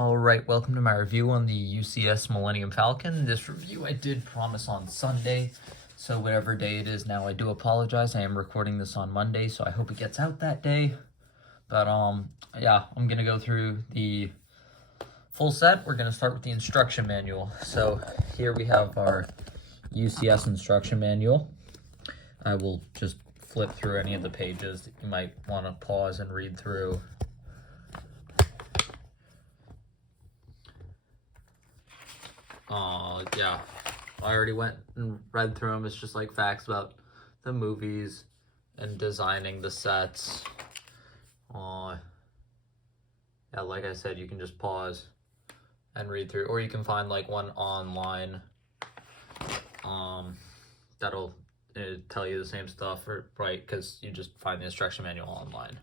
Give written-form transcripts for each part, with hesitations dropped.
Alright, welcome to my review on the UCS Millennium Falcon. This review I did promise on Sunday, so whatever day it is now, I do apologize. I am recording this on Monday, so I hope it gets out that day. But, yeah, I'm gonna go through the full set. We're gonna start with the instruction manual. So, here we have our UCS instruction manual. I will just flip through any of the pages that you might want to pause and read through. Yeah, I already went and read through them. It's just like facts about the movies and designing the sets. Yeah, like I said, you can just pause and read through, or you can find like one online. That'll tell you the same stuff, right? Because you just find the instruction manual online.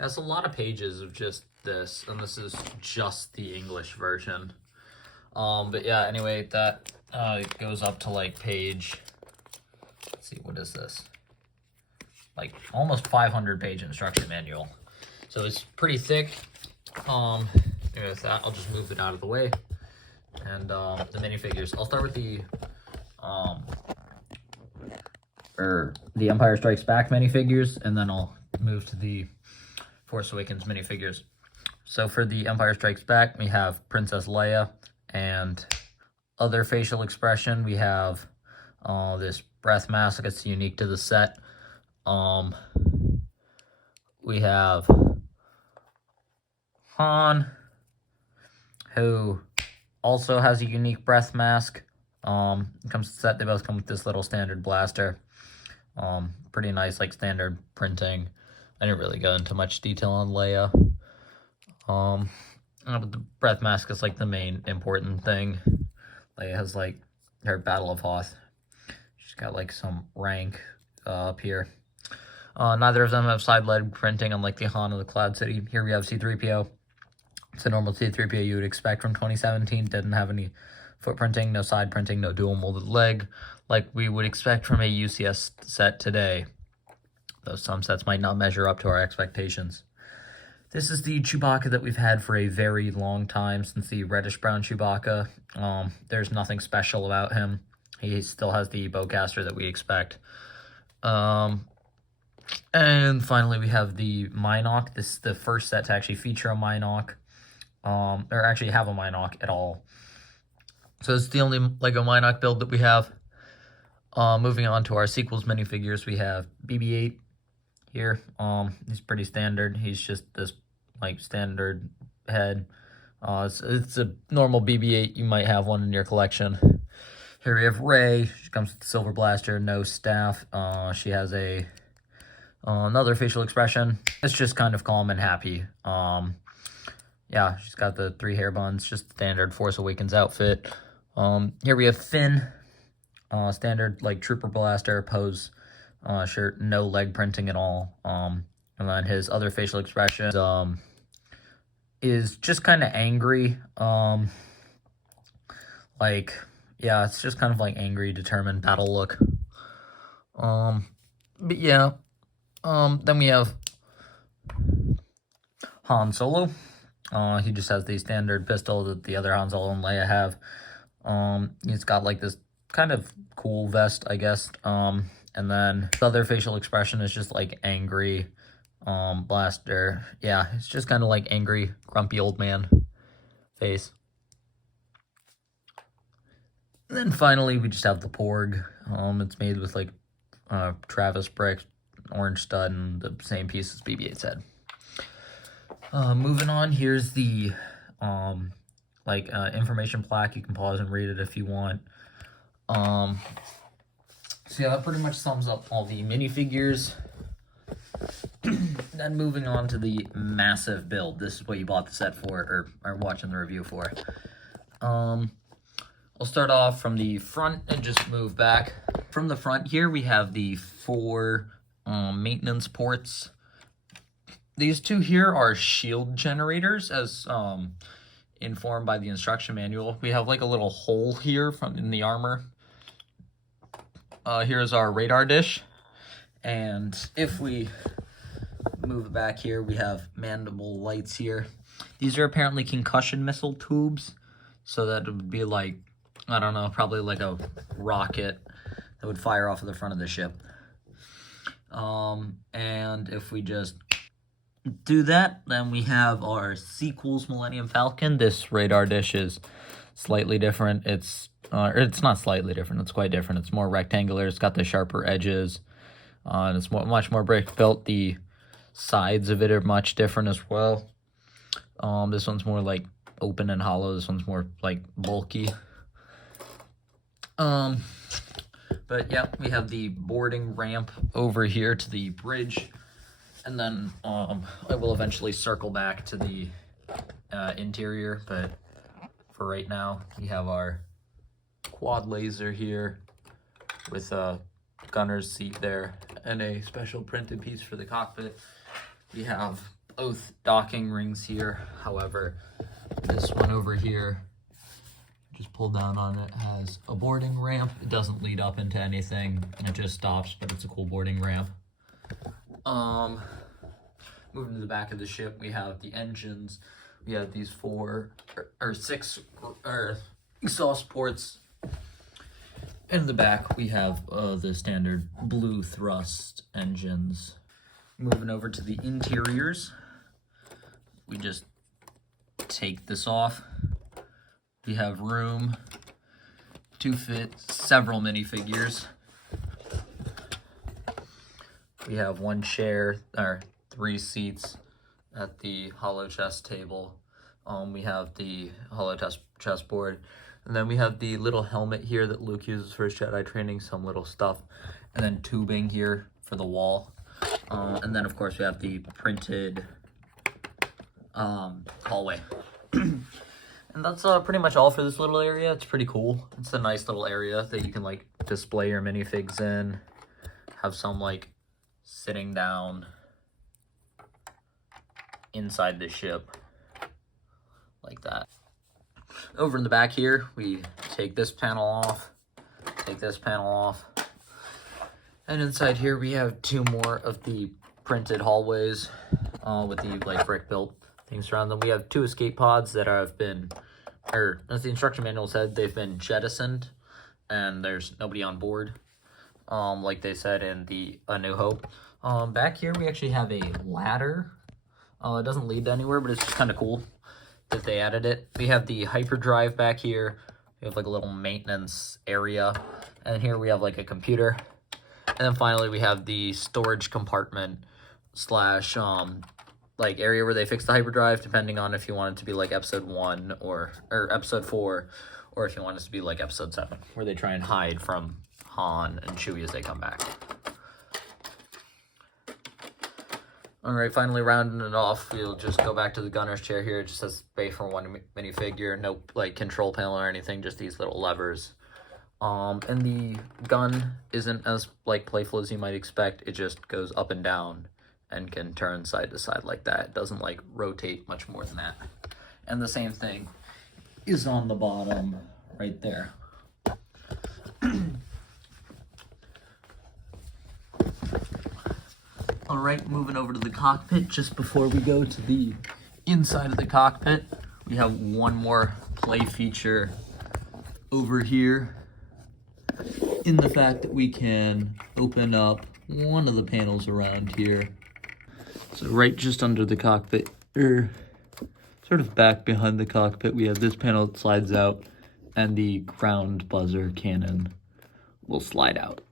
That's a lot of pages of just this, and this is just the English version. But yeah, anyway, that goes up to like page, let's see, what is this? Like almost 500-page instruction manual. So it's pretty thick. With that, I'll just move it out of the way. And the minifigures. I'll start with the Empire Strikes Back minifigures, and then I'll move to the Force Awakens minifigures. So for the Empire Strikes Back, we have Princess Leia, and other facial expression, we have this breath mask that's unique to the set. We have Han, who also has a unique breath mask. It comes to the set, they both come with this little standard blaster. Pretty nice, like standard printing. I didn't really go into much detail on Leia. But the breath mask is like the main important thing. Leia has like her Battle of Hoth. She's got like some rank up here. Neither of them have side leg printing, unlike the Han of the Cloud City. Here we have C-3PO. It's a normal C-3PO you would expect from 2017. Didn't have any foot printing, no side printing, no dual molded leg, like we would expect from a UCS set today. Though some sets might not measure up to our expectations. This is the Chewbacca that we've had for a very long time, since the reddish-brown Chewbacca. There's nothing special about him. He still has the bowcaster that we expect. And finally, we have the Mynock. This is the first set to actually feature a Mynock, or actually have a Mynock at all. So it's the only LEGO Mynock build that we have. Moving on to our sequels minifigures, we have BB-8 here. He's pretty standard. He's just this like standard head. It's a normal BB-8. You might have one in your collection. Here we have Rey. She comes with the silver blaster, no staff. She has another facial expression. It's just kind of calm and happy. Yeah, she's got the 3 hair buns, just standard Force Awakens outfit. Here we have Finn. Standard like trooper blaster pose shirt, no leg printing at all. And then his other facial expression is just kind of angry. Like, yeah, it's just kind of like angry, determined battle look. But yeah, then we have Han Solo. He just has the standard pistol that the other Han Solo and Leia have. He's got like this kind of cool vest, I guess. And then the other facial expression is just like angry blaster. Yeah, it's just kind of like angry, grumpy old man face. And then finally, we just have the Porg. It's made with like Travis brick, orange stud, and the same piece as BB-8's head. Moving on, here's the information plaque. You can pause and read it if you want. So yeah, that pretty much sums up all the minifigures. Then moving on to the massive build. This is what you bought the set for, or are watching the review for. I'll start off from the front and just move back. From the front here, we have the 4 maintenance ports. these two here are shield generators, as informed by the instruction manual. We have like a little hole here in the armor. Here's our radar dish, and if we move it back here, we have mandible lights here. These are apparently concussion missile tubes, so that it would be like, I don't know, probably like a rocket that would fire off of the front of the ship. And if we just do that, then we have our sequels Millennium Falcon. This radar dish is slightly different. It's not slightly different, it's quite different. It's more rectangular, it's got the sharper edges, and it's much more brick built. The sides of it are much different as well. This one's more like open and hollow. This one's more like bulky. But yeah, we have the boarding ramp over here to the bridge, and then I will eventually circle back to the interior, but for right now, we have our quad laser here with a gunner's seat there and a special printed piece for the cockpit. We have both docking rings here. However, this one over here, just pull down on it, has a boarding ramp. It doesn't lead up into anything, and it just stops, but it's a cool boarding ramp. Moving to the back of the ship, we have the engines. We have these 6 exhaust ports. In the back, we have the standard blue thrust engines. Moving over to the interiors, we just take this off. We have room to fit several minifigures. We have 1 chair, or 3 seats at the hollow chess table. We have the hollow chessboard. And then we have the little helmet here that Luke uses for his Jedi training, some little stuff. And then tubing here for the wall. And then, of course, we have the printed hallway. And that's pretty much all for this little area. It's pretty cool. It's a nice little area that you can, like, display your minifigs in. Have some, like, sitting down inside the ship. Like that. Over in the back here, we take this panel off, take this panel off. And inside here, we have 2 more of the printed hallways with the, like, brick-built things around them. We have 2 escape pods that have been, or as the instruction manual said, they've been jettisoned, and there's nobody on board, like they said in the A New Hope. Back here, we actually have a ladder. It doesn't lead to anywhere, but it's just kind of cool that they added it. We have the hyperdrive back here. We have like a little maintenance area. And here we have like a computer. And then finally we have the storage compartment slash like area where they fix the hyperdrive, depending on if you want it to be like episode 1 or episode 4, or if you want it to be like episode 7, where they try and hide from Han and Chewie as they come back. Alright, finally rounding it off, we'll just go back to the gunner's chair here. It just says space for 1 minifigure, no like control panel or anything, just these little levers. And the gun isn't as like playful as you might expect. It just goes up and down and can turn side to side like that. It doesn't like rotate much more than that. And the same thing is on the bottom right there. Alright, moving over to the cockpit. Just before we go to the inside of the cockpit, we have 1 more play feature over here, in the fact that we can open up one of the panels around here. So right just under the cockpit, or sort of back behind the cockpit, we have this panel that slides out, and the ground buzzer cannon will slide out.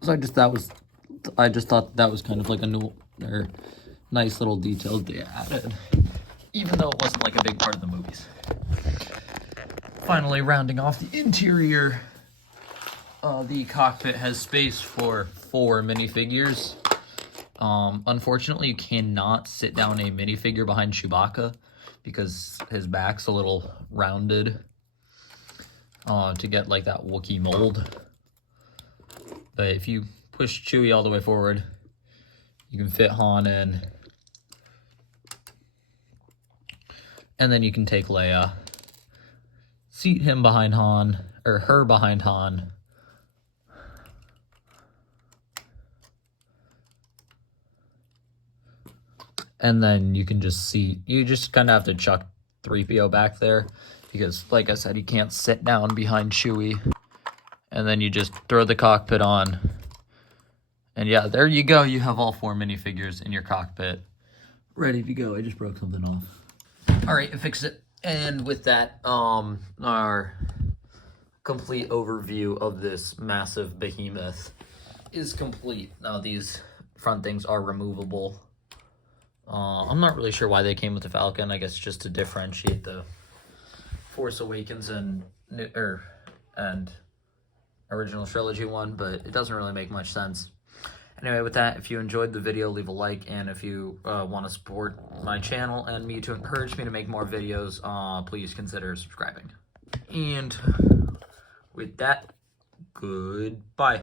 So I just thought that was kind of like a new or nice little detail they added, even though it wasn't like a big part of the movies. Finally, rounding off the interior, the cockpit has space for 4 minifigures. Unfortunately, you cannot sit down a minifigure behind Chewbacca because his back's a little rounded to get like that Wookiee mold. But if you push Chewie all the way forward, You can fit Han in. And then you can take Leia, seat him behind Han, or her behind Han. And then you can just seat, you just kind of have to chuck 3PO back there because, like I said, he can't sit down behind Chewie. And then you just throw the cockpit on. And yeah, there you go. You have all 4 minifigures in your cockpit. Ready to go. I just broke something off. All right, I fixed it. And with that, our complete overview of this massive behemoth is complete. Now, these front things are removable. I'm not really sure why they came with the Falcon. I guess just to differentiate the Force Awakens and original trilogy one, but it doesn't really make much sense. Anyway, with that, if you enjoyed the video, leave a like, and if you want to support my channel and me to encourage me to make more videos, please consider subscribing. And with that, goodbye.